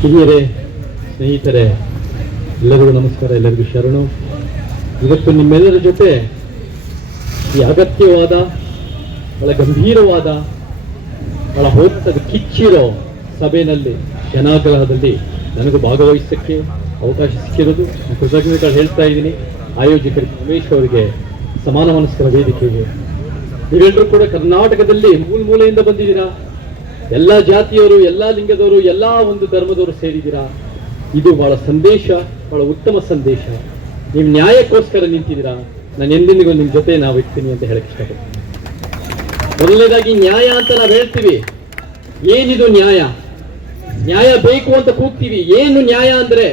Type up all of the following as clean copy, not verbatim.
ಹಿರಿಯರೇ, ಸ್ನೇಹಿತರೆ, ಎಲ್ಲರಿಗೂ ನಮಸ್ಕಾರ, ಎಲ್ಲರಿಗೂ ಶರಣು. ಇವತ್ತು ನಿಮ್ಮೆಲ್ಲರ ಜೊತೆ ಈ ಅಗತ್ಯವಾದ, ಬಹಳ ಗಂಭೀರವಾದ, ಬಹಳ ಹೋರಾಟದ ಕಿಚ್ಚಿರೋ ಸಭೆಯಲ್ಲಿ, ಜನಾಗ್ರಹದಲ್ಲಿ ನನಗೂ ಭಾಗವಹಿಸಕ್ಕೆ ಅವಕಾಶ ಸಿಕ್ಕಿರೋದು ಕೃತಜ್ಞತೆಗಳು ಹೇಳ್ತಾ ಇದ್ದೀನಿ. ಆಯೋಜಕರಿಗೆ, ಉಮೇಶ್ ಅವರಿಗೆ, ಸಮಾನ ಮನಸ್ಕರ ವೇದಿಕೆಗೆ, ನೀವೆಲ್ಲರೂ ಕೂಡ ಕರ್ನಾಟಕದಲ್ಲಿ ಮೂಲೆಯಿಂದ ಬಂದಿದ್ದೀರಾ. ಎಲ್ಲ ಜಾತಿಯವರು, ಎಲ್ಲ ಲಿಂಗದವರು, ಎಲ್ಲ ಒಂದು ಧರ್ಮದವರು ಸೇರಿದ್ದೀರಾ. ಇದು ಬಹಳ ಸಂದೇಶ, ಬಹಳ ಉತ್ತಮ ಸಂದೇಶ. ನೀವು ನ್ಯಾಯಕ್ಕೋಸ್ಕರ ನಿಂತಿದ್ದೀರಾ. ನಾನು ಎಂದೆಂದಿಗೂ ನಿಮ್ಮ ಜೊತೆ ನಾವು ಇರ್ತೀನಿ ಅಂತ ಹೇಳಕ್ ಇಷ್ಟಪಡ್ತೀನಿ. ಮೊದಲನೇದಾಗಿ ನ್ಯಾಯ ಅಂತ ನಾವು ಹೇಳ್ತೀವಿ. ಏನಿದು ನ್ಯಾಯ? ನ್ಯಾಯ ಬೇಕು ಅಂತ ಕೂಗ್ತೀವಿ. ಏನು ನ್ಯಾಯ ಅಂದ್ರೆ?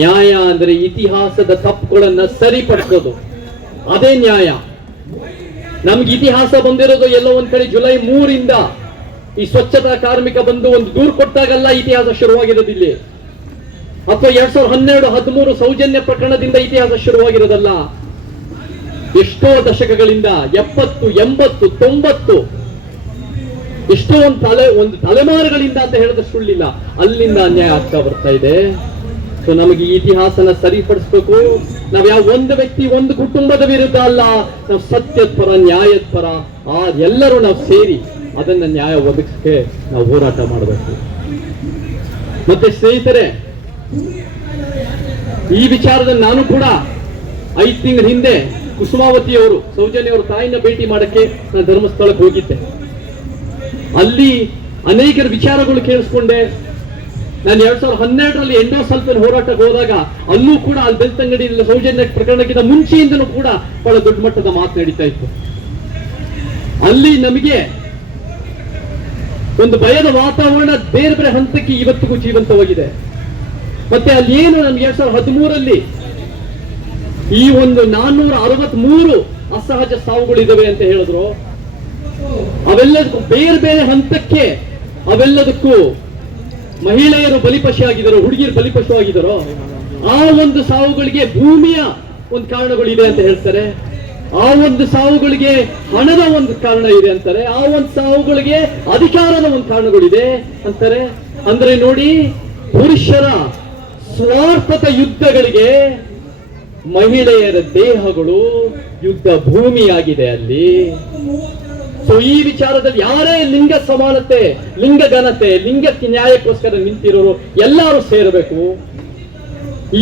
ನ್ಯಾಯ ಅಂದ್ರೆ ಇತಿಹಾಸದ ತಪ್ಪುಗಳನ್ನ ಸರಿಪಡಿಸೋದು, ಅದೇ ನ್ಯಾಯ. ನಮ್ಗೆ ಇತಿಹಾಸ ಬಂದಿರೋದು ಎಲ್ಲೋ ಒಂದ್ ಕಡೆ ಜುಲೈ 3 ಈ ಸ್ವಚ್ಛತಾ ಕಾರ್ಮಿಕ ಬಂದು ಒಂದು ದೂರು ಕೊಟ್ಟಾಗಲ್ಲ ಇತಿಹಾಸ ಶುರುವಾಗಿರೋದು ಇಲ್ಲಿ, ಅಥವಾ 2012-13 ಸೌಜನ್ಯ ಪ್ರಕರಣದಿಂದ ಇತಿಹಾಸ ಶುರುವಾಗಿರೋದಲ್ಲ. ಎಷ್ಟೋ ದಶಕಗಳಿಂದ 70, 80, 90 ಎಷ್ಟೋ ಒಂದು ತಲೆಮಾರುಗಳಿಂದ ಅಂತ ಹೇಳಿದ್ರೆ ಸುಳ್ಳಿಲ್ಲ, ಅಲ್ಲಿಂದ ಅನ್ಯಾಯ ಆಗ್ತಾ ಬರ್ತಾ ಇದೆ. ಸೊ ನಮಗೆ ಈ ಇತಿಹಾಸನ ಸರಿಪಡಿಸ್ಬೇಕು. ನಾವ್ ಯಾವ ಒಂದು ವ್ಯಕ್ತಿ, ಒಂದು ಕುಟುಂಬದ ವಿರುದ್ಧ ಅಲ್ಲ, ನಾವು ಸತ್ಯದ ಪರ, ನ್ಯಾಯದ ಪರ, ಎಲ್ಲರೂ ನಾವು ಸೇರಿ ಅದನ್ನ ನ್ಯಾಯ ಒದಗಿಸಕ್ಕೆ ನಾವು ಹೋರಾಟ ಮಾಡಬೇಕು. ಮತ್ತೆ ಸ್ನೇಹಿತರೆ, ಈ ವಿಚಾರದಲ್ಲಿ ನಾನು ಕೂಡ 5 ತಿಂಗಳ ಹಿಂದೆ ಕುಸುಮಾವತಿ ಅವರು, ಸೌಜನ್ಯ ಅವರ ತಾಯಿನ ಭೇಟಿ ಮಾಡಕ್ಕೆ ನಾನು ಧರ್ಮಸ್ಥಳಕ್ಕೆ ಹೋಗಿದ್ದೆ. ಅಲ್ಲಿ ಅನೇಕರ ವಿಚಾರಗಳು ಕೇಳಿಸ್ಕೊಂಡೆ. ನಾನು 2012ರಲ್ಲಿ ಎಂಡೋಸಲ್ಫನ್ ಹೋರಾಟಕ್ಕೆ ಹೋದಾಗ ಅಲ್ಲೂ ಕೂಡ ಅಲ್ಲಿ ಬೆಳ್ತಂಗಡಿ ಸೌಜನ್ಯ ಪ್ರಕರಣಕ್ಕಿಂತ ಮುಂಚೆಯಿಂದನೂ ಕೂಡ ಬಹಳ ದೊಡ್ಡ ಮಟ್ಟದ ಮಾತು ನಡೀತಾ ಇತ್ತು. ಅಲ್ಲಿ ನಮಗೆ ಒಂದು ಭಯದ ವಾತಾವರಣ ಬೇರೆ ಬೇರೆ ಹಂತಕ್ಕೆ ಇವತ್ತಿಗೂ ಜೀವಂತವಾಗಿದೆ. ಮತ್ತೆ ಅಲ್ಲಿ ಏನು ನಮ್ಗೆ 2013ರಲ್ಲಿ ಈ ಒಂದು 463 ಅಸಹಜ ಸಾವುಗಳಿದಾವೆ ಅಂತ ಹೇಳಿದ್ರು. ಅವೆಲ್ಲದಕ್ಕೂ ಬೇರೆ ಬೇರೆ ಹಂತಕ್ಕೆ, ಅವೆಲ್ಲದಕ್ಕೂ ಮಹಿಳೆಯರು ಬಲಿಪಶು ಆಗಿದ್ದಾರೋ, ಹುಡುಗಿಯರು ಬಲಿಪಶು ಆಗಿದ್ದಾರೋ, ಆ ಒಂದು ಸಾವುಗಳಿಗೆ ಭೂಮಿಯ ಒಂದು ಕಾರಣಗಳಿದೆ ಅಂತ ಹೇಳ್ತಾರೆ. ಆ ಒಂದು ಸಾವುಗಳಿಗೆ ಹಣದ ಒಂದು ಕಾರಣ ಇದೆ ಅಂತಾರೆ. ಆ ಒಂದು ಸಾವುಗಳಿಗೆ ಅಧಿಕಾರದ ಒಂದು ಕಾರಣಗಳಿದೆ ಅಂತಾರೆ. ಅಂದ್ರೆ ನೋಡಿ, ಪುರುಷರ ಸ್ವಾರ್ಥದ ಯುದ್ಧಗಳಿಗೆ ಮಹಿಳೆಯರ ದೇಹಗಳು ಯುದ್ಧ ಭೂಮಿಯಾಗಿದೆ ಅಲ್ಲಿ. ಸೊ ಈ ವಿಚಾರದಲ್ಲಿ ಯಾರೇ ಲಿಂಗ ಸಮಾನತೆ, ಲಿಂಗ ಘನತೆ, ಲಿಂಗಕ್ಕೆ ನ್ಯಾಯಕ್ಕೋಸ್ಕರ ನಿಂತಿರೋರು ಎಲ್ಲರೂ ಸೇರಬೇಕು.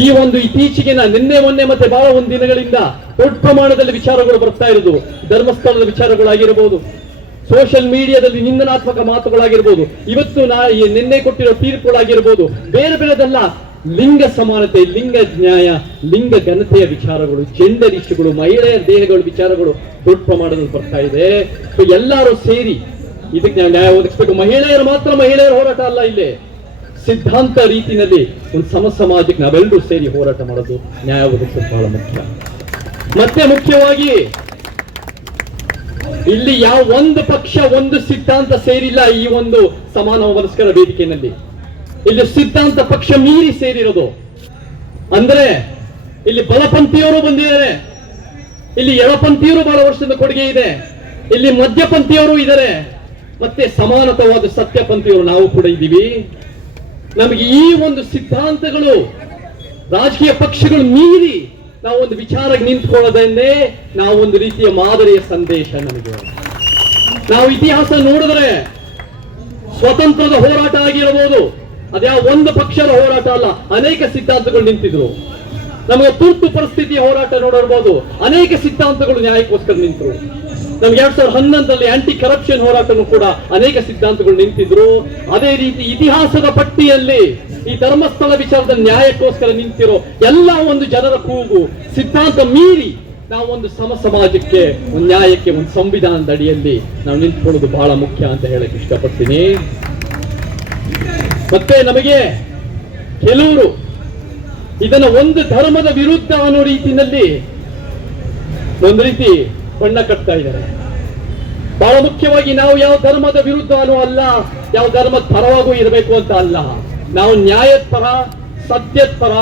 ಈ ಒಂದು ಇತ್ತೀಚೆಗೆ ನಿನ್ನೆ ಮೊನ್ನೆ ಮತ್ತೆ ಬಹಳ ಒಂದು ದಿನಗಳಿಂದ ದೊಡ್ಡ ಪ್ರಮಾಣದಲ್ಲಿ ವಿಚಾರಗಳು ಬರ್ತಾ ಇರೋದು, ಧರ್ಮಸ್ಥಳದ ವಿಚಾರಗಳಾಗಿರ್ಬೋದು, ಸೋಷಿಯಲ್ ಮೀಡಿಯಾದಲ್ಲಿ ನಿಂದನಾತ್ಮಕ ಮಾತುಗಳಾಗಿರ್ಬೋದು, ಇವತ್ತು ನಿನ್ನೆ ಕೊಟ್ಟಿರೋ ತೀರ್ಪುಗಳಾಗಿರ್ಬೋದು, ಬೇರೆ ಬೇರೆದಲ್ಲ ಲಿಂಗ ಸಮಾನತೆ, ಲಿಂಗ ನ್ಯಾಯ, ಲಿಂಗ ಘನತೆಯ ವಿಚಾರಗಳು, ಜೆಂಡರ್ ಇಶ್ಯೂಗಳು, ಮಹಿಳೆಯರ ದೇಹಗಳ ವಿಚಾರಗಳು ದೊಡ್ಡ ಪ್ರಮಾಣದಲ್ಲಿ ಬರ್ತಾ ಇದೆ. ಸೊ ಎಲ್ಲರೂ ಸೇರಿ ಇದಕ್ಕೆ ನಾವು ನ್ಯಾಯ ಒದಗಿಸಬೇಕು. ಮಹಿಳೆಯರು ಮಾತ್ರ ಮಹಿಳೆಯರ ಹೋರಾಟ ಅಲ್ಲ, ಇಲ್ಲಿ ಸಿದ್ಧಾಂತ ರೀತಿಯಲ್ಲಿ ಒಂದು ಸಮಾಜಕ್ಕೆ ನಾವೆಲ್ಲರೂ ಸೇರಿ ಹೋರಾಟ ಮಾಡೋದು, ನ್ಯಾಯ ಒದಗಿಸೋದು ಬಹಳ ಮುಖ್ಯ. ಮತ್ತೆ ಮುಖ್ಯವಾಗಿ ಇಲ್ಲಿ ಯಾವ ಒಂದು ಪಕ್ಷ, ಒಂದು ಸಿದ್ಧಾಂತ ಸೇರಿಲ್ಲ ಈ ಒಂದು ಸಮಾನ ಮನಸ್ಕರ ವೇದಿಕೆಯಲ್ಲಿ. ಇಲ್ಲಿ ಸಿದ್ಧಾಂತ ಪಕ್ಷ ಮೀರಿ ಸೇರಿರೋದು. ಅಂದ್ರೆ ಇಲ್ಲಿ ಬಲಪಂಥೀಯರು ಬಂದಿದ್ದಾರೆ, ಇಲ್ಲಿ ಎಡಪಂಥೀಯರು ಬಹಳ ವರ್ಷದ ಕೊಡುಗೆ ಇದೆ, ಇಲ್ಲಿ ಮಧ್ಯಪಂಥೀಯರು ಇದ್ದಾರೆ, ಮತ್ತೆ ಸಮಾನತವಾದ ಸತ್ಯಪಂಥೀಯರು ನಾವು ಕೂಡ ಇದ್ದೀವಿ. ನಮಗೆ ಈ ಒಂದು ಸಿದ್ಧಾಂತಗಳು, ರಾಜಕೀಯ ಪಕ್ಷಗಳು ಮೀರಿ ನಾವು ಒಂದು ವಿಚಾರಕ್ಕೆ ನಿಂತ್ಕೊಳ್ಳೋದನ್ನೇ ನಾವು ಒಂದು ರೀತಿಯ ಮಾದರಿಯ ಸಂದೇಶ. ನಮಗೆ ನಾವು ಇತಿಹಾಸ ನೋಡಿದ್ರೆ ಸ್ವತಂತ್ರದ ಹೋರಾಟ ಆಗಿರಬಹುದು, ಅದ್ಯಾವ ಒಂದು ಪಕ್ಷದ ಹೋರಾಟ ಅಲ್ಲ, ಅನೇಕ ಸಿದ್ಧಾಂತಗಳು ನಿಂತಿದ್ರು. ನಮಗೆ ತುರ್ತು ಪರಿಸ್ಥಿತಿಯ ಹೋರಾಟ ನೋಡಿರ್ಬೋದು, ಅನೇಕ ಸಿದ್ಧಾಂತಗಳು ನ್ಯಾಯಕ್ಕೋಸ್ಕರ ನಿಂತರು. ನಮ್ಗೆ 2011ರಲ್ಲಿ ಆಂಟಿ ಕರಪ್ಷನ್ ಹೋರಾಟನೂ ಕೂಡ ಅನೇಕ ಸಿದ್ಧಾಂತಗಳು ನಿಂತಿದ್ರು. ಅದೇ ರೀತಿ ಇತಿಹಾಸದ ಪಟ್ಟಿಯಲ್ಲಿ ಈ ಧರ್ಮಸ್ಥಳ ವಿಚಾರದ ನ್ಯಾಯಕ್ಕೋಸ್ಕರ ನಿಂತಿರೋ ಎಲ್ಲ ಒಂದು ಜನರ ಕೂಗು, ಸಿದ್ಧಾಂತ ಮೀರಿ ನಾವು ಒಂದು ಸಮಾಜಕ್ಕೆ, ಒಂದು ನ್ಯಾಯಕ್ಕೆ, ಒಂದು ಸಂವಿಧಾನದ ಅಡಿಯಲ್ಲಿ ನಾವು ನಿಂತ್ಕೊಳ್ಳೋದು ಬಹಳ ಮುಖ್ಯ ಅಂತ ಹೇಳಕ್ ಇಷ್ಟಪಡ್ತೀನಿ. ಮತ್ತೆ ನಮಗೆ ಕೆಲವರು ಇದನ್ನ ಒಂದು ಧರ್ಮದ ವಿರುದ್ಧ ಅನ್ನೋ ರೀತಿಯಲ್ಲಿ ಒಂದು ರೀತಿ ಬಣ್ಣ ಕಟ್ತಾ ಇದ್ದಾರೆ. ಬಹಳ ಮುಖ್ಯವಾಗಿ ನಾವು ಯಾವ ಧರ್ಮದ ವಿರುದ್ಧ ಅನ್ನೋ ಅಲ್ಲ, ಯಾವ ಧರ್ಮದ ಪರವಾಗೂ ಇರಬೇಕು ಅಂತ ಅಲ್ಲ. ನಾವು ನ್ಯಾಯದ ಪರ, ಸತ್ಯದ ಪರ.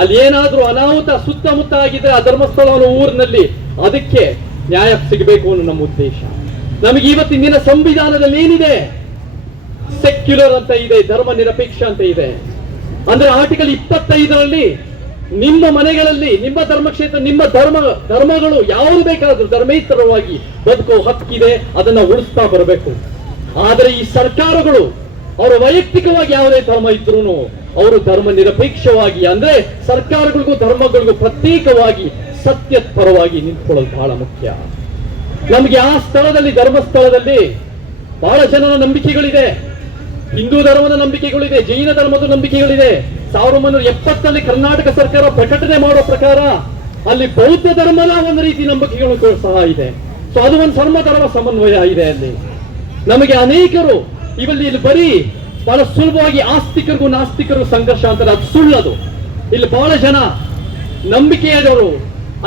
ಅಲ್ಲಿ ಏನಾದ್ರೂ ಅನಾಹುತ ಸುತ್ತಮುತ್ತ ಆಗಿದ್ರೆ ಆ ಧರ್ಮಸ್ಥಳ ಊರಿನಲ್ಲಿ ಅದಕ್ಕೆ ನ್ಯಾಯ ಸಿಗಬೇಕು ಅನ್ನೋ ನಮ್ಮ ಉದ್ದೇಶ. ನಮಗೆ ಇವತ್ತಿನ ದಿನ ಸಂವಿಧಾನದಲ್ಲಿ ಏನಿದೆ, ಸೆಕ್ಯುಲರ್ ಅಂತ ಇದೆ, ಧರ್ಮ ನಿರಪೇಕ್ಷ ಅಂತ ಇದೆ. ಅಂದ್ರೆ ಆರ್ಟಿಕಲ್ 25ರಲ್ಲಿ ನಿಮ್ಮ ಮನೆಗಳಲ್ಲಿ, ನಿಮ್ಮ ಧರ್ಮಕ್ಷೇತ್ರ, ನಿಮ್ಮ ಧರ್ಮಗಳು ಯಾವುದು ಬೇಕಾದ್ರೂ ಧರ್ಮೇತರವಾಗಿ ಬದುಕೋ ಹಕ್ಕಿದೆ, ಅದನ್ನ ಉಳಿಸ್ತಾ ಬರಬೇಕು. ಆದರೆ ಈ ಸರ್ಕಾರಗಳು ಅವರ ವೈಯಕ್ತಿಕವಾಗಿ ಯಾವುದೇ ಧರ್ಮ ಇದ್ರೂ ಅವರು ಧರ್ಮ ನಿರಪೇಕ್ಷವಾಗಿ, ಅಂದ್ರೆ ಸರ್ಕಾರಗಳಿಗೂ ಧರ್ಮಗಳಿಗೂ ಪ್ರತ್ಯೇಕವಾಗಿ ಸತ್ಯ ಪರವಾಗಿ ನಿಂತ್ಕೊಳ್ಳೋದು ಬಹಳ ಮುಖ್ಯ. ನಮ್ಗೆ ಆ ಸ್ಥಳದಲ್ಲಿ, ಧರ್ಮಸ್ಥಳದಲ್ಲಿ ಬಹಳ ಜನರ ನಂಬಿಕೆಗಳಿದೆ. ಹಿಂದೂ ಧರ್ಮದ ನಂಬಿಕೆಗಳಿದೆ, ಜೈನ ಧರ್ಮದ ನಂಬಿಕೆಗಳಿದೆ. 1970ರಲ್ಲಿ ಕರ್ನಾಟಕ ಸರ್ಕಾರ ಪ್ರಕಟಣೆ ಮಾಡೋ ಪ್ರಕಾರ ಅಲ್ಲಿ ಬೌದ್ಧ ಧರ್ಮದ ಒಂದು ರೀತಿ ನಂಬಿಕೆಗಳು ಸಹ ಇದೆ. ಸೊ ಅದು ಒಂದು ಧರ್ಮ ಸಮನ್ವಯ ಇದೆ ಅಲ್ಲಿ. ನಮಗೆ ಅನೇಕರು ಇಲ್ಲಿ ಬರೀ ಬಹಳ ಸುಲಭವಾಗಿ ಆಸ್ತಿಕರಿಗೂ ನಾಸ್ತಿಕರಿಗೂ ಸಂಘರ್ಷ ಅಂತಾರೆ, ಅದು ಸುಳ್ಳದು. ಇಲ್ಲಿ ಬಹಳ ಜನ ನಂಬಿಕೆಯಾದವರು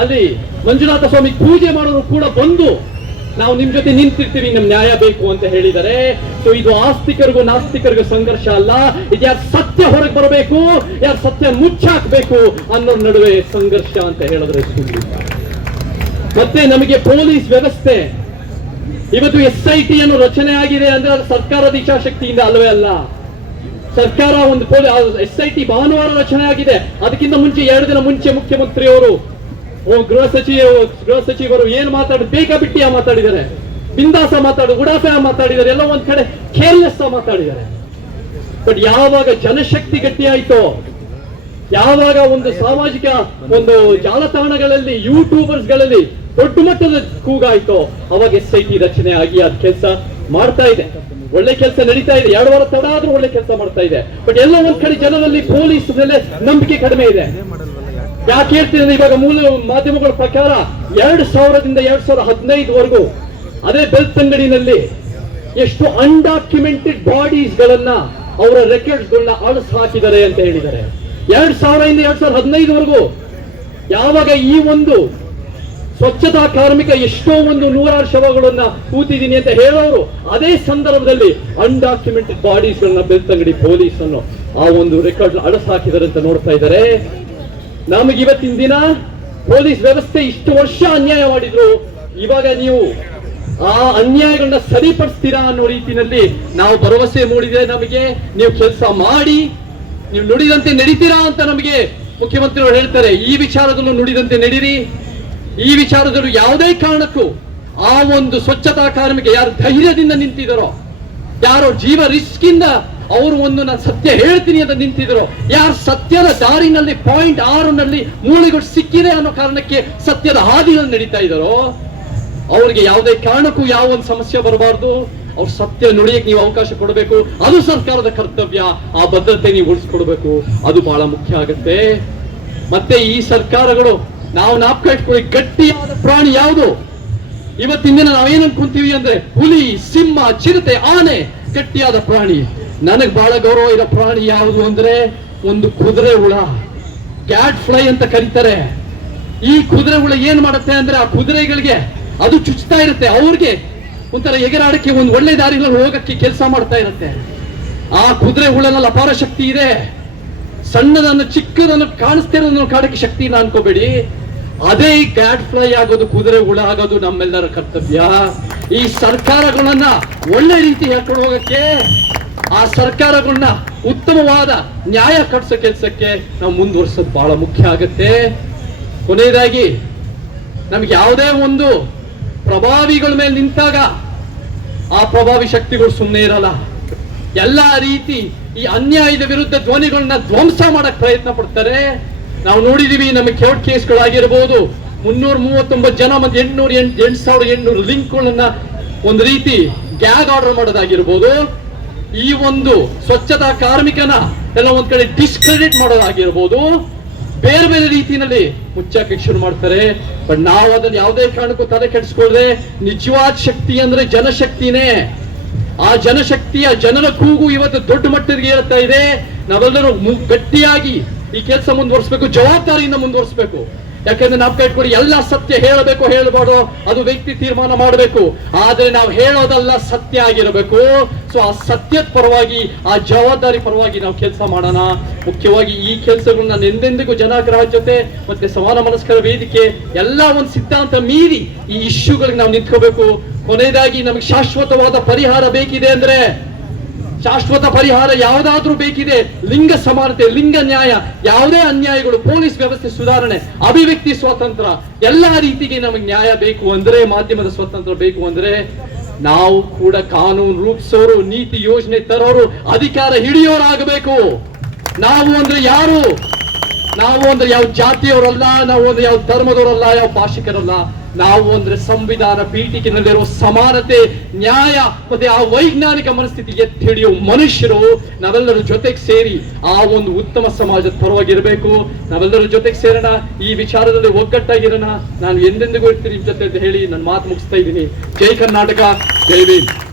ಅಲ್ಲಿ ಮಂಜುನಾಥ ಸ್ವಾಮಿ ಪೂಜೆ ಮಾಡೋರು ಕೂಡ ಬಂದು ನಾವು ನಿಮ್ ಜೊತೆ ನಿಂತಿರ್ತೀವಿ, ನಮ್ ನ್ಯಾಯ ಬೇಕು ಅಂತ ಹೇಳಿದರೆ. ಸೊ ಇದು ಆಸ್ತಿಕರಿಗೂ ನಾಸ್ತಿಕರಿಗೂ ಸಂಘರ್ಷ ಅಲ್ಲ, ಇದು ಯಾರು ಸತ್ಯ ಹೊರಗೆ ಬರಬೇಕು, ಯಾರು ಸತ್ಯ ಮುಚ್ಚಾಕ್ಬೇಕು ಅನ್ನೋರ್ ನಡುವೆ ಸಂಘರ್ಷ ಅಂತ ಹೇಳಿದ್ರೆ ಸುಳ್ಳು. ಮತ್ತೆ ನಮಗೆ ಪೊಲೀಸ್ ವ್ಯವಸ್ಥೆ ಇವತ್ತು SIT ಅನ್ನು ರಚನೆ ಆಗಿದೆ ಅಂದ್ರೆ ಅದು ಸರ್ಕಾರದ ಇಚ್ಛಾಶಕ್ತಿಯಿಂದ ಅಲ್ಲವೇ ಅಲ್ಲ. ಸರ್ಕಾರ ಒಂದು SIT ಭಾನುವಾರ ರಚನೆ ಆಗಿದೆ. ಅದಕ್ಕಿಂತ ಮುಂಚೆ 2 ದಿನ ಮುಂಚೆ ಮುಖ್ಯಮಂತ್ರಿಯವರು ಗೃಹ ಸಚಿವರು ಏನು ಬೇಕಾಬಿಟ್ಟಿಯ ಮಾತಾಡಿದ್ದಾರೆ, ಬಿಂದಾಸ ಉಡಾಫೆ ಮಾತಾಡಿದ್ದಾರೆ, ಎಲ್ಲ ಒಂದ್ ಕಡೆ ಕೇರ್ಲೆಸ್ ಮಾತಾಡಿದ್ದಾರೆ. ಬಟ್ ಯಾವಾಗ ಜನಶಕ್ತಿ ಗಟ್ಟಿ ಆಯ್ತೋ, ಯಾವಾಗ ಒಂದು ಸಾಮಾಜಿಕ ಒಂದು ಜಾಲತಾಣಗಳಲ್ಲಿ, ಯೂಟ್ಯೂಬರ್ಸ್ ಗಳಲ್ಲಿ ದೊಡ್ಡ ಮಟ್ಟದ ಕೂಗಾಯ್ತೋ, ಅವಾಗ SIT ರಚನೆ ಆಗಿ ಅದ್ ಕೆಲಸ ಮಾಡ್ತಾ ಇದೆ. ಒಳ್ಳೆ ಕೆಲಸ ನಡೀತಾ ಇದೆ. 2 ವಾರ ತಡ ಆದ್ರೂ ಒಳ್ಳೆ ಕೆಲಸ ಮಾಡ್ತಾ ಇದೆ. ಬಟ್ ಎಲ್ಲ ಒಂದ್ ಕಡೆ ಜನರಲ್ಲಿ ಪೊಲೀಸ್ ಮೇಲೆ ನಂಬಿಕೆ ಕಡಿಮೆ ಇದೆ. ಯಾಕೆ ಹೇಳ್ತೀನಿ, ಇವಾಗ ಮೂಲ ಮಾಧ್ಯಮಗಳ ಪ್ರಕಾರ 2000ದಿಂದ 2015ವರೆಗೂ ಅದೇ ಬೆಳ್ತಂಗಡಿನಲ್ಲಿ ಎಷ್ಟು ಅನ್ಡಾಕ್ಯುಮೆಂಟೆಡ್ ಬಾಡೀಸ್ ಗಳನ್ನ, ಅವರ ರೆಕಾರ್ಡ್ಸ್ ಗಳನ್ನ ಅಳಿಸಿ ಹಾಕಿದ್ದಾರೆ ಅಂತ ಹೇಳಿದ್ದಾರೆ. 2000ರಿಂದ 2015ವರೆಗೂ ಯಾವಾಗ ಈ ಒಂದು ಸ್ವಚ್ಛತಾ ಕಾರ್ಮಿಕ ಎಷ್ಟೋ ಒಂದು 100 ಶವಗಳನ್ನ ಕೂತಿದ್ದೀನಿ ಅಂತ ಹೇಳೋರು, ಅದೇ ಸಂದರ್ಭದಲ್ಲಿ ಅನ್ಡಾಕ್ಯುಮೆಂಟೆಡ್ ಬಾಡೀಸ್ ಗಳನ್ನ ಬೆಳ್ತಂಗಡಿ ಪೊಲೀಸ್ ಅನ್ನು ಆ ಒಂದು ರೆಕಾರ್ಡ್ ಅಳಿಸಿ ಹಾಕಿದ್ದಾರೆ ಅಂತ ನೋಡ್ತಾ ಇದ್ದಾರೆ. ನಮಗೆ ಇವತ್ತಿನ ದಿನ ಪೊಲೀಸ್ ವ್ಯವಸ್ಥೆ ಇಷ್ಟು ವರ್ಷ ಅನ್ಯಾಯ ಮಾಡಿದ್ರು, ಇವಾಗ ನೀವು ಆ ಅನ್ಯಾಯಗಳನ್ನ ಸರಿಪಡಿಸ್ತೀರಾ ಅನ್ನೋ ರೀತಿಯಲ್ಲಿ ನಾವು ಭರವಸೆ ಮೂಡಿದೆ. ನಮಗೆ ನೀವು ಕೆಲಸ ಮಾಡಿ, ನೀವು ನುಡಿದಂತೆ ನಡೀತೀರಾ ಅಂತ ನಮಗೆ ಮುಖ್ಯಮಂತ್ರಿಗಳು ಹೇಳ್ತಾರೆ. ಈ ವಿಚಾರದಲ್ಲೂ ನುಡಿದಂತೆ ನಡೀರಿ. ಈ ವಿಚಾರದಲ್ಲೂ ಯಾವುದೇ ಕಾರಣಕ್ಕೂ ಆ ಒಂದು ಸ್ವಚ್ಛತಾ ಕಾರ್ಮಿಕ ಯಾರು ಧೈರ್ಯದಿಂದ ನಿಂತಿದ್ದಾರೋ, ಯಾರೋ ಜೀವ ರಿಸ್ಕ್ ಇಂದ ಅವರು ನಾನು ಸತ್ಯ ಹೇಳ್ತೀನಿ ಅಂತ ನಿಂತಿದ್ರು, ಯಾರು ಸತ್ಯದ ದಾರಿನಲ್ಲಿ .6ನಲ್ಲಿ ಮೂಳೆಗಳು ಸಿಕ್ಕಿದೆ ಅನ್ನೋ ಕಾರಣಕ್ಕೆ ಸತ್ಯದ ಹಾದಿನಲ್ಲಿ ನಡೀತಾ ಇದ್ದಾರೋ, ಅವ್ರಿಗೆ ಯಾವುದೇ ಕಾರಣಕ್ಕೂ ಯಾವ ಒಂದು ಸಮಸ್ಯೆ ಬರಬಾರ್ದು. ಅವ್ರು ಸತ್ಯ ನುಡಿಯಕ್ಕೆ ನೀವು ಅವಕಾಶ ಕೊಡಬೇಕು. ಅದು ಸರ್ಕಾರದ ಕರ್ತವ್ಯ. ಆ ಭದ್ರತೆ ನೀವು ಉಳಿಸ್ಕೊಡ್ಬೇಕು. ಅದು ಬಹಳ ಮುಖ್ಯ ಆಗುತ್ತೆ. ಮತ್ತೆ ಈ ಸರ್ಕಾರಗಳು ನಾವು ಜ್ಞಾಪಕ ಇಟ್ಕೊಳ್ಳಿ, ಗಟ್ಟಿಯಾದ ಪ್ರಾಣಿ ಯಾವುದು? ಇವತ್ತಿನ ದಿನ ನಾವೇನ್ ಅನ್ಕೊಂತೀವಿ ಅಂದ್ರೆ ಹುಲಿ, ಸಿಂಹ, ಚಿರತೆ, ಆನೆ ಗಟ್ಟಿಯಾದ ಪ್ರಾಣಿ. ನನಗ್ ಬಹಳ ಗೌರವ ಇರೋ ಪ್ರಾಣಿ ಯಾವುದು ಅಂದ್ರೆ ಒಂದು ಕುದುರೆ ಹುಳ, ಕ್ಯಾಟ್ ಫ್ಲೈ ಅಂತ ಕರೀತಾರೆ. ಈ ಕುದುರೆ ಹುಳ ಏನ್ ಮಾಡುತ್ತೆ ಅಂದ್ರೆ ಆ ಕುದುರೆಗಳಿಗೆ ಅದು ಚುಚ್ತಾ ಇರುತ್ತೆ, ಅವ್ರಿಗೆ ಒಂಥರ ಎಗರಾಡಕ್ಕೆ ಒಂದು ಒಳ್ಳೆ ದಾರಿನಲ್ಲಿ ಹೋಗಕ್ಕೆ ಕೆಲಸ ಮಾಡ್ತಾ ಇರುತ್ತೆ. ಆ ಕುದುರೆ ಹುಳನಲ್ಲಿ ಅಪಾರ ಶಕ್ತಿ ಇದೆ. ಸಣ್ಣದನ್ನು ಚಿಕ್ಕದನ್ನು ಕಾಣಿಸ್ತಿರೋದನ್ನು ಕಾಡಕ್ಕೆ ಶಕ್ತಿ ಇಲ್ಲ ಅನ್ಕೋಬೇಡಿ. ಅದೇ ಕ್ಯಾಟ್ ಫ್ಲೈ ಆಗೋದು, ಕುದುರೆ ಹುಳ ಆಗೋದು ನಮ್ಮೆಲ್ಲರ ಕರ್ತವ್ಯ. ಈ ಸರ್ಕಾರಗಳನ್ನ ಒಳ್ಳೆ ರೀತಿ ಹೇಳ್ಕೊಂಡು ಹೋಗಕ್ಕೆ, ಆ ಸರ್ಕಾರಗಳನ್ನ ಉತ್ತಮವಾದ ನ್ಯಾಯ ಕಟ್ಸೋ ಕೆಲಸಕ್ಕೆ ನಾವು ಮುಂದುವರಿಸೋದು ಬಹಳ ಮುಖ್ಯ ಆಗುತ್ತೆ. ಕೊನೆಯದಾಗಿ ನಮ್ಗೆ ಯಾವುದೇ ಒಂದು ಪ್ರಭಾವಿಗಳ ಮೇಲೆ ನಿಂತಾಗ ಆ ಪ್ರಭಾವಿ ಶಕ್ತಿಗಳು ಸುಮ್ಮನೆ ಇರಲ್ಲ. ಎಲ್ಲಾ ರೀತಿ ಈ ಅನ್ಯಾಯದ ವಿರುದ್ಧ ಧ್ವನಿಗಳನ್ನ ಧ್ವಂಸ ಮಾಡಕ್ ಪ್ರಯತ್ನ ಪಡ್ತಾರೆ. ನಾವು ನೋಡಿದೀವಿ, ನಮಗೆ ಕೋರ್ಟ್ ಕೇಸ್ಗಳಾಗಿರ್ಬೋದು, 339 ಜನ ಮತ್ತು 8,800 ಲಿಂಕ್ಗಳನ್ನ ಒಂದು ರೀತಿ ಗ್ಯಾಗ್ ಆರ್ಡರ್ ಮಾಡೋದಾಗಿರ್ಬೋದು, ಈ ಒಂದು ಸ್ವಚ್ಛತಾ ಕಾರ್ಮಿಕನ ಎಲ್ಲ ಒಂದ್ ಕಡೆ ಡಿಸ್ಕ್ರೆಡಿಟ್ ಮಾಡೋದಾಗಿರ್ಬೋದು, ಬೇರೆ ಬೇರೆ ರೀತಿಯಲ್ಲಿ ಮುಚ್ಚಾಕಕ್ಕೆ ಶುರು ಮಾಡ್ತಾರೆ. ಬಟ್ ನಾವು ಅದನ್ನ ಯಾವುದೇ ಕಾರಣಕ್ಕೂ ತಲೆ ಕೆಡಿಸ್ಕೊಳ್ಳದೆ, ನಿಜವಾದ ಶಕ್ತಿ ಅಂದ್ರೆ ಜನಶಕ್ತಿನೇ. ಆ ಜನಶಕ್ತಿಯ ಜನರ ಕೂಗು ಇವತ್ತು ದೊಡ್ಡ ಮಟ್ಟಕ್ಕೆ ಏರ್ತಾ ಇದೆ. ನಾವೆಲ್ಲರೂ ಗಟ್ಟಿಯಾಗಿ ಈ ಕೆಲಸ ಮುಂದುವರಿಸಬೇಕು, ಜವಾಬ್ದಾರಿಯಿಂದ ಮುಂದುವರಿಸಬೇಕು. ಯಾಕಂದ್ರೆ ನಾವು ಕೈಟ್ಕೊಡಿ, ಎಲ್ಲ ಸತ್ಯ ಹೇಳಬೇಕು ಹೇಳಬಾರ್ದು ಅದು ವ್ಯಕ್ತಿ ತೀರ್ಮಾನ ಮಾಡಬೇಕು. ಆದ್ರೆ ನಾವು ಹೇಳೋದಲ್ಲ, ಸತ್ಯ ಆಗಿರಬೇಕು. ಸೊ ಆ ಸತ್ಯದ ಪರವಾಗಿ, ಆ ಜವಾಬ್ದಾರಿ ಪರವಾಗಿ ನಾವು ಕೆಲಸ ಮಾಡೋಣ. ಮುಖ್ಯವಾಗಿ ಈ ಕೆಲಸಗಳನ್ನ ಎಂದೆಂದಿಗೂ ಜನಾಗ್ರಹ ಜೊತೆ ಮತ್ತೆ ಸಮಾನ ಮನಸ್ಕರ ವೇದಿಕೆ ಎಲ್ಲ ಒಂದು ಸಿದ್ಧಾಂತ ಮೀರಿ ಈ ಇಶ್ಯೂಗಳಿಗೆ ನಾವು ನಿಂತ್ಕೋಬೇಕು. ಕೊನೆಯದಾಗಿ ನಮಗೆ ಶಾಶ್ವತವಾದ ಪರಿಹಾರ ಬೇಕಿದೆ ಅಂದ್ರೆ ಶಾಶ್ವತ ಪರಿಹಾರ ಯಾವುದಾದ್ರೂ ಬೇಕಿದೆ, ಲಿಂಗ ಸಮಾನತೆ, ಲಿಂಗ ನ್ಯಾಯ, ಯಾವುದೇ ಅನ್ಯಾಯಗಳು, ಪೊಲೀಸ್ ವ್ಯವಸ್ಥೆ ಸುಧಾರಣೆ, ಅಭಿವ್ಯಕ್ತಿ ಸ್ವಾತಂತ್ರ್ಯ, ಎಲ್ಲಾ ರೀತಿಗೆ ನಮಗೆ ನ್ಯಾಯ ಬೇಕು ಅಂದ್ರೆ, ಮಾಧ್ಯಮದ ಸ್ವಾತಂತ್ರ್ಯ ಬೇಕು ಅಂದ್ರೆ ನಾವು ಕೂಡ ಕಾನೂನು ರೂಪಿಸೋರು, ನೀತಿ ಯೋಜನೆ ತರೋರು, ಅಧಿಕಾರ ಹಿಡಿಯೋರಾಗಬೇಕು. ನಾವು ಅಂದ್ರೆ ಯಾರು? ನಾವು ಅಂದ್ರೆ ಯಾವ ಜಾತಿಯವರಲ್ಲ, ನಾವು ಅಂದ್ರೆ ಯಾವ ಧರ್ಮದವರಲ್ಲ, ಯಾವ ಭಾಷಿಕರಲ್ಲ. ನಾವು ಅಂದ್ರೆ ಸಂವಿಧಾನ ಪೀಠಿಕೆನಲ್ಲಿರುವ ಸಮಾನತೆ, ನ್ಯಾಯ ಮತ್ತೆ ಆ ವೈಜ್ಞಾನಿಕ ಮನಸ್ಥಿತಿ ಎತ್ತಿ ಹಿಡಿಯುವ ಮನುಷ್ಯರು. ನಾವೆಲ್ಲರೂ ಜೊತೆಗೆ ಸೇರಿ ಆ ಒಂದು ಉತ್ತಮ ಸಮಾಜದ ಪರವಾಗಿರ್ಬೇಕು. ನಾವೆಲ್ಲರೂ ಜೊತೆಗೆ ಸೇರೋಣ, ಈ ವಿಚಾರದಲ್ಲಿ ಒಗ್ಗಟ್ಟಾಗಿರೋಣ. ನಾನು ಎಂದೆಂದಿಗೂ ಇರ್ತೀನಿ ನಿಮ್ ಜೊತೆ ಅಂತ ಹೇಳಿ ನನ್ನ ಮಾತು ಮುಗಿಸ್ತಾ ಇದ್ದೀನಿ. ಜೈ ಕರ್ನಾಟಕ, ಜೈ ಭೀಮ್.